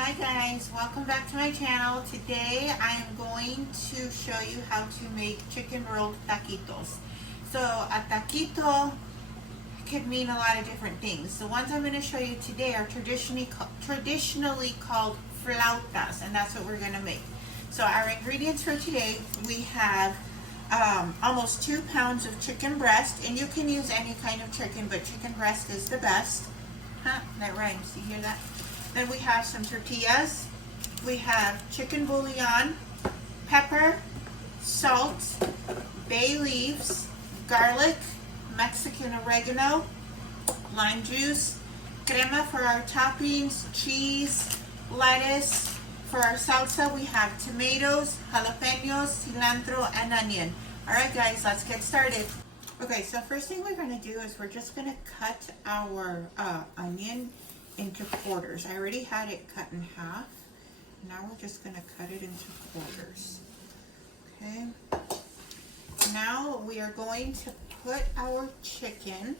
Hi guys, welcome back to my channel. Today I'm going to show you how to make chicken rolled taquitos. So a taquito could mean a lot of different things. The ones I'm going to show you today are traditionally called flautas, and that's what we're going to make. So our ingredients for today, we have almost 2 pounds of chicken breast, and you can use any kind of chicken, but chicken breast is the best. Huh, that rhymes, you hear that? Then we have some tortillas, we have chicken bouillon, pepper, salt, bay leaves, garlic, Mexican oregano, lime juice, crema for our toppings, cheese, lettuce. For our salsa, we have tomatoes, jalapeños, cilantro, and onion. Alright guys, let's get started. Okay, so first thing we're going to do is we're just going to cut our onion into quarters. I already had it cut in half. Now we're just going to cut it into quarters. Okay. Now we are going to put our chicken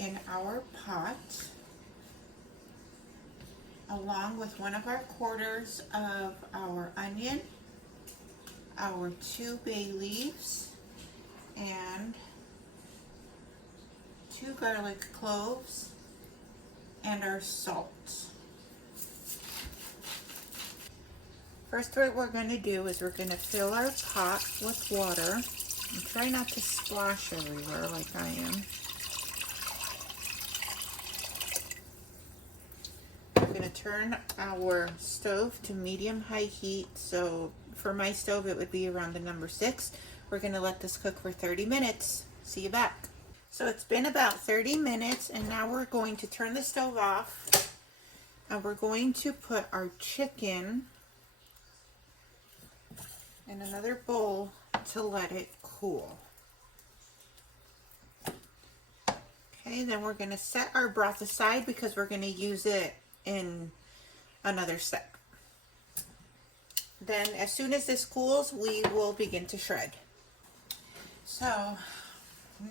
in our pot along with one of our quarters of our onion, our 2 bay leaves, and 2 garlic cloves, and our salt. First, what we're going to do is we're going to fill our pot with water and try not to splash everywhere like I am. We're going to turn our stove to medium-high heat. So for my stove, it would be around the number 6. We're going to let this cook for 30 minutes. See you back. So it's been about 30 minutes, and now we're going to turn the stove off, and we're going to put our chicken in another bowl to let it cool. Okay, then we're going to set our broth aside because we're going to use it in another step. Then as soon as this cools, we will begin to shred. So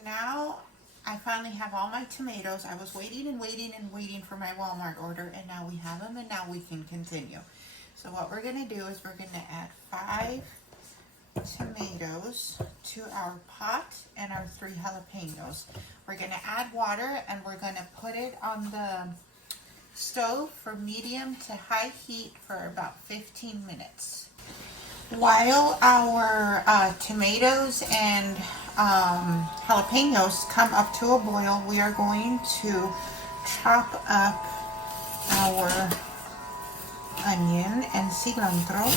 now I finally have all my tomatoes. I was waiting and waiting and waiting for my Walmart order, and now we have them, and now we can continue. So what we're going to do is we're going to add 5 tomatoes to our pot and our 3 jalapeños. We're going to add water, and we're going to put it on the stove for medium to high heat for about 15 minutes. While our tomatoes and jalapeños come up to a boil, we are going to chop up our onion and cilantro.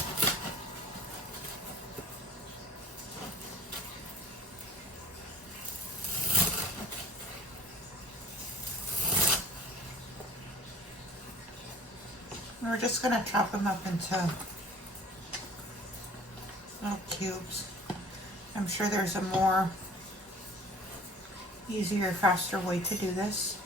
And we're just going to chop them up into little cubes. I'm sure there's a more easier, faster way to do this.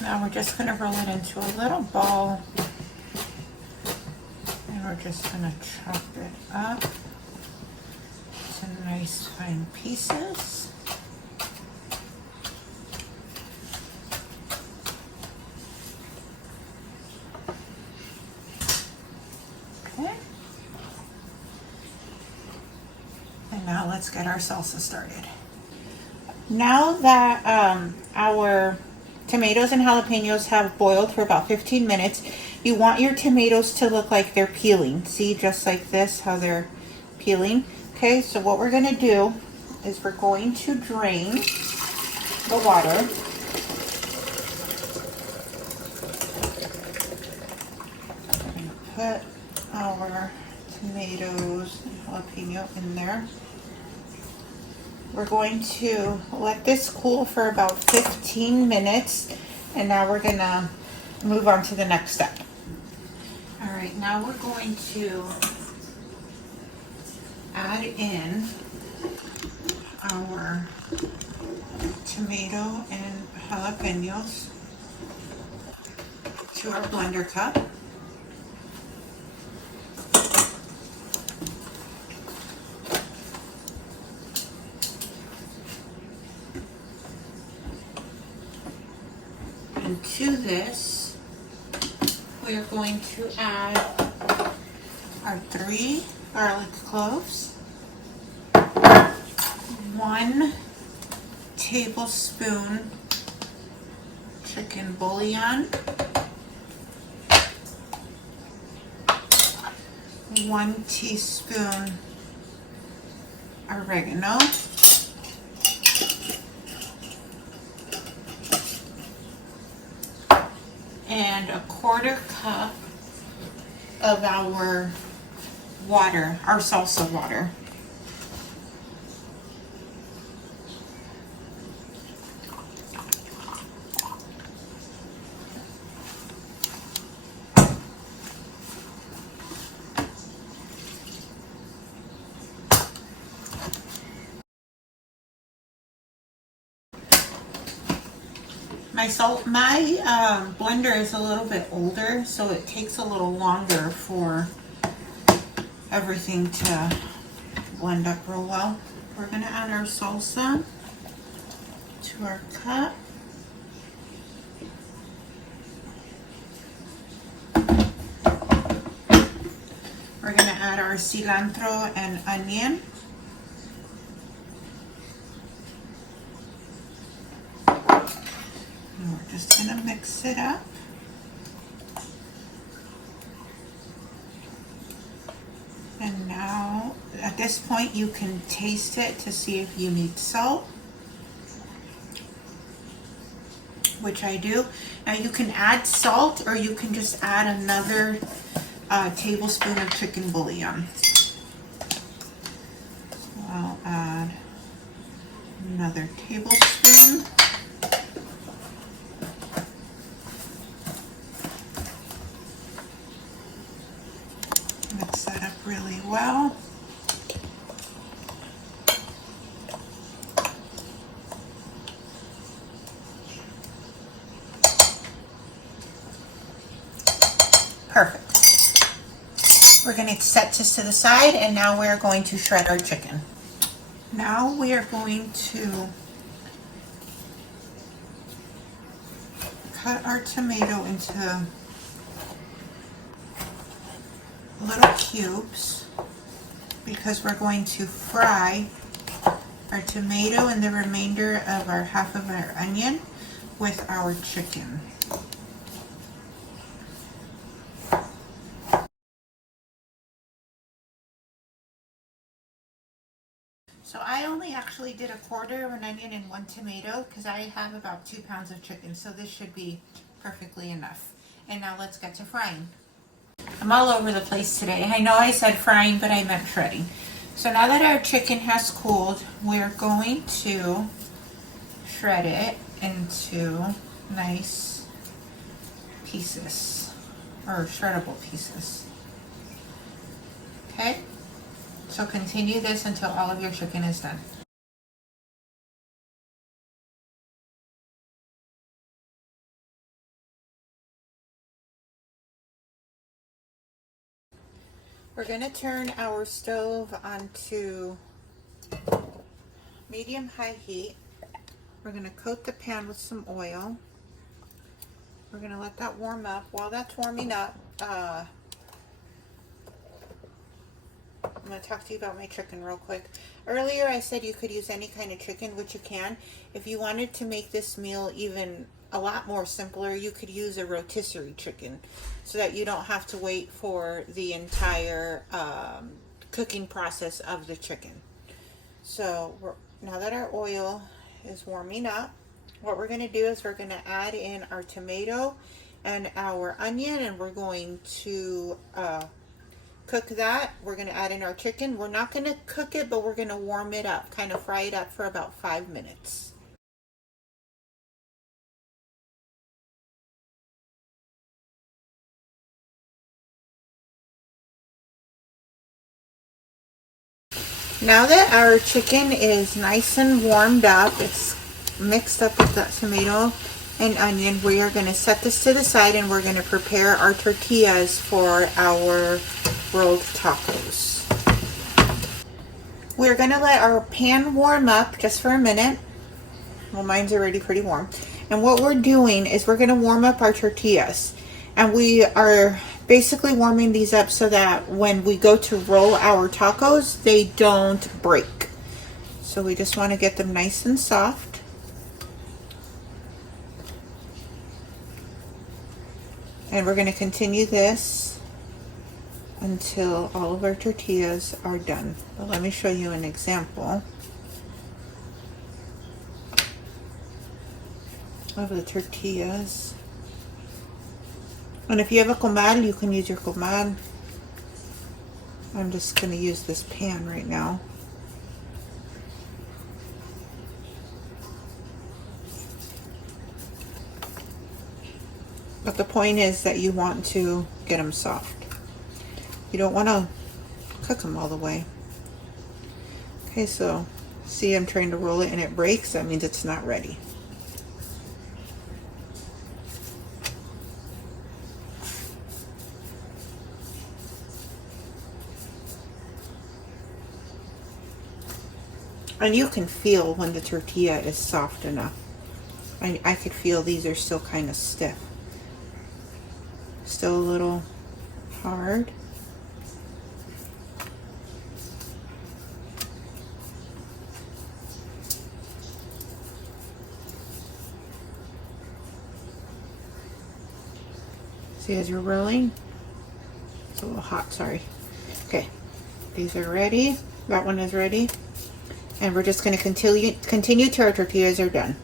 Now we're just going to roll it into a little ball. We're just going to chop it up to nice fine pieces. Okay. And now let's get our salsa started. Now that our tomatoes and jalapeños have boiled for about 15 minutes, you want your tomatoes to look like they're peeling. See, just like this, how they're peeling. Okay, so what we're going to do is we're going to drain the water. We're going to put our tomatoes and jalapeno in there. We're going to let this cool for about 15 minutes, and now we're going to move on to the next step. All right, now we're going to add in our tomato and jalapeños to our blender cup. And to this, we are going to add our 3 garlic cloves, 1 tablespoon chicken bouillon, 1 teaspoon oregano, and a 1/4 cup of our water, our salsa water. My blender is a little bit older, so it takes a little longer for everything to blend up real well. We're going to add our salsa to our cup. We're going to add our cilantro and onion. And we're just going to mix it up. And now, at this point, you can taste it to see if you need salt, which I do. Now you can add salt, or you can just add another tablespoon of chicken bouillon. So I'll add another tablespoon. Mix that up really well. Perfect. We're going to set this to the side, and now we're going to shred our chicken. Now we are going to cut our tomato into little cubes because we're going to fry our tomato and the remainder of our half of our onion with our chicken. So I only actually did 1/4 of an onion and 1 tomato because I have about 2 pounds of chicken, so this should be perfectly enough. And now let's get to frying. I'm all over the place today. I know I said frying, but I meant shredding. So now that our chicken has cooled, we're going to shred it into nice pieces, or shreddable pieces. Okay? So continue this until all of your chicken is done. We're going to turn our stove onto medium-high heat. We're going to coat the pan with some oil. We're going to let that warm up. While that's warming up, I'm going to talk to you about my chicken real quick. Earlier I said you could use any kind of chicken, which you can. If you wanted to make this meal even a lot more simpler, you could use a rotisserie chicken so that you don't have to wait for the entire cooking process of the chicken. So now that our oil is warming up, what we're going to do is we're going to add in our tomato and our onion, and we're going to cook that. We're going to add in our chicken. We're not going to cook it, but we're going to warm it up, kind of fry it up for about 5 minutes. Now that our chicken is nice and warmed up, it's mixed up with that tomato and onion, we are going to set this to the side and we're going to prepare our tortillas for our rolled tacos. We're going to let our pan warm up just for a minute. Well, mine's already pretty warm. And what we're doing is we're going to warm up our tortillas. And we are basically warming these up so that when we go to roll our tacos, they don't break. So we just want to get them nice and soft. And we're going to continue this until all of our tortillas are done. But let me show you an example of the tortillas. And if you have a comal, you can use your comal. I'm just going to use this pan right now. But the point is that you want to get them soft. You don't want to cook them all the way. Okay, so see, I'm trying to roll it and it breaks. That means it's not ready. And you can feel when the tortilla is soft enough. I could feel these are still kind of stiff. Still a little hard. See, as you're rolling, it's a little hot, sorry. Okay, these are ready. That one is ready. And we're just going to continue till our tortillas are done.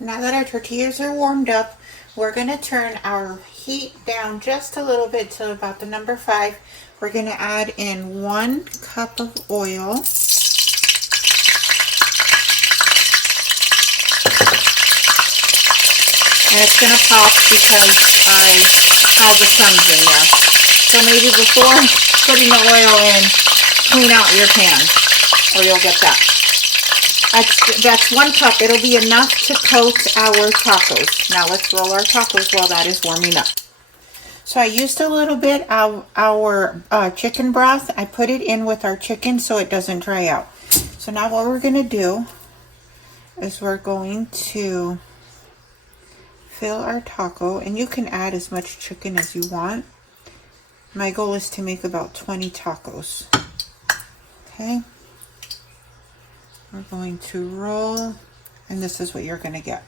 Now that our tortillas are warmed up, we're going to turn our heat down just a little bit to about the number 5. We're going to add in 1 cup of oil. And it's going to pop because I have the crumbs in there. So maybe before putting the oil in, clean out your pan or you'll get that. That's 1 cup. It'll be enough to coat our tacos. Now let's roll our tacos while that is warming up. So I used a little bit of our chicken broth. I put it in with our chicken so it doesn't dry out. So now what we're going to do is we're going to fill our taco, and you can add as much chicken as you want. My goal is to make about 20 tacos. Okay. We're going to roll, and this is what you're going to get.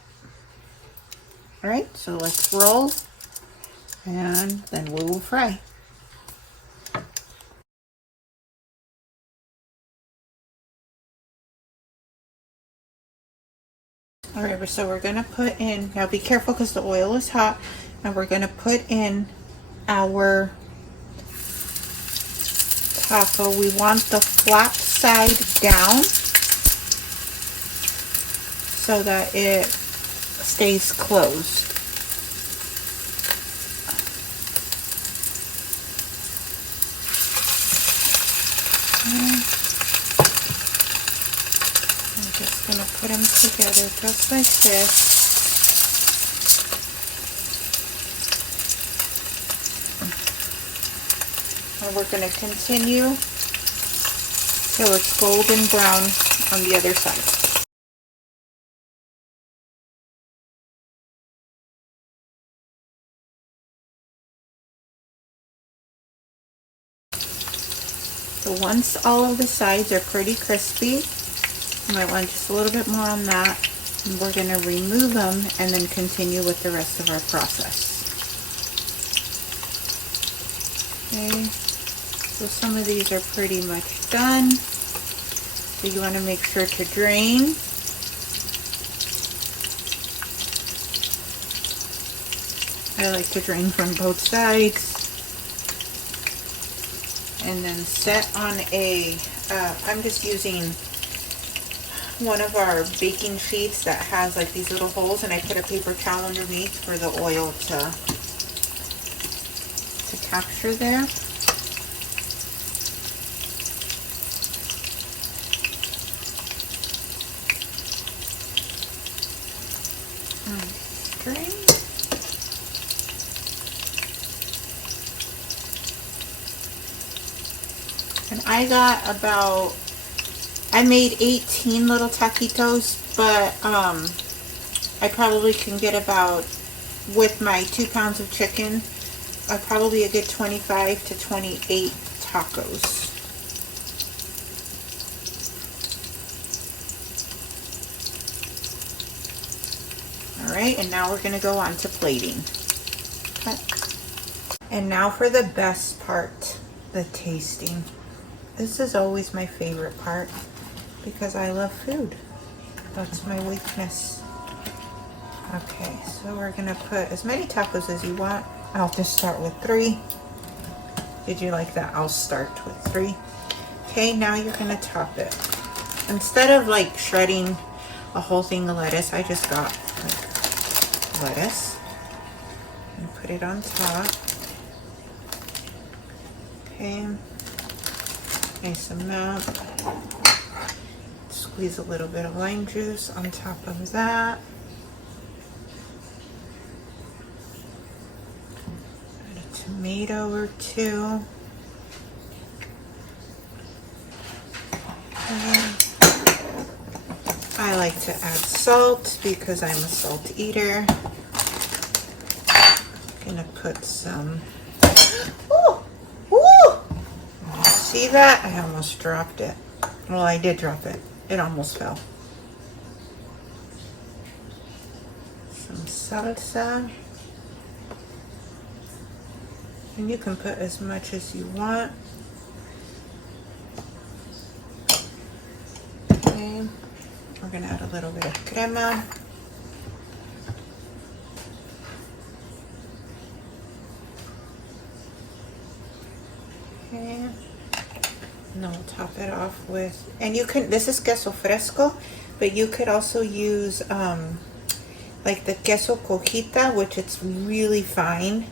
All right, so let's roll, and then we will fry. All right, so we're going to put in, now be careful because the oil is hot, and we're going to put in our taco. We want the flat side down so that it stays closed. I'm just going to put them together just like this. And we're going to continue till it's golden brown on the other side. So once all of the sides are pretty crispy, you might want just a little bit more on that. And we're going to remove them and then continue with the rest of our process. Okay, so some of these are pretty much done. So you want to make sure to drain. I like to drain from both sides. And then set on a, I'm just using one of our baking sheets that has like these little holes, and I put a paper towel underneath for the oil to capture there. I made 18 little taquitos, but I probably can get about, with my 2 pounds of chicken, I probably get 25 to 28 tacos. All right, and now we're gonna go on to plating. Okay. And now for the best part, the tasting. This is always my favorite part because I love food. That's my weakness. Okay, so we're gonna put as many tacos as you want. I'll just start with 3. Did you like that? I'll start with 3. Okay, now you're gonna top it. Instead of like shredding a whole thing of lettuce, I just got like lettuce and put it on top. Okay, nice amount. Squeeze a little bit of lime juice on top of that. Add a tomato or 2. Okay. I like to add salt because I'm a salt eater. I'm gonna put some. Ooh, ooh! See that? I almost dropped it. Well, I did drop it. It almost fell. Some salsa. And you can put as much as you want. Okay. We're gonna add a little bit of crema. Okay. And then we'll top it off with, and you can, this is queso fresco, but you could also use like the queso cotija, which it's really fine.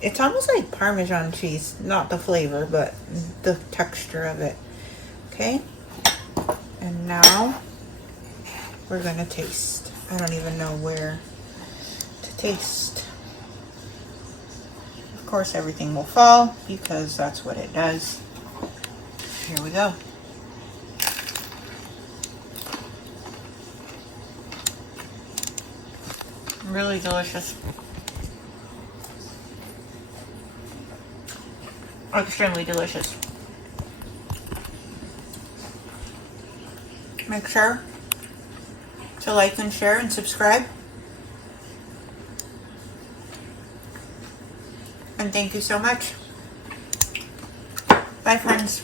It's almost like Parmesan cheese, not the flavor, but the texture of it. Okay. And now we're gonna taste. I don't even know where to taste. Of course, everything will fall because that's what it does. Here we go. Really delicious. Extremely delicious. Make sure to like and share and subscribe. And thank you so much. Bye, friends.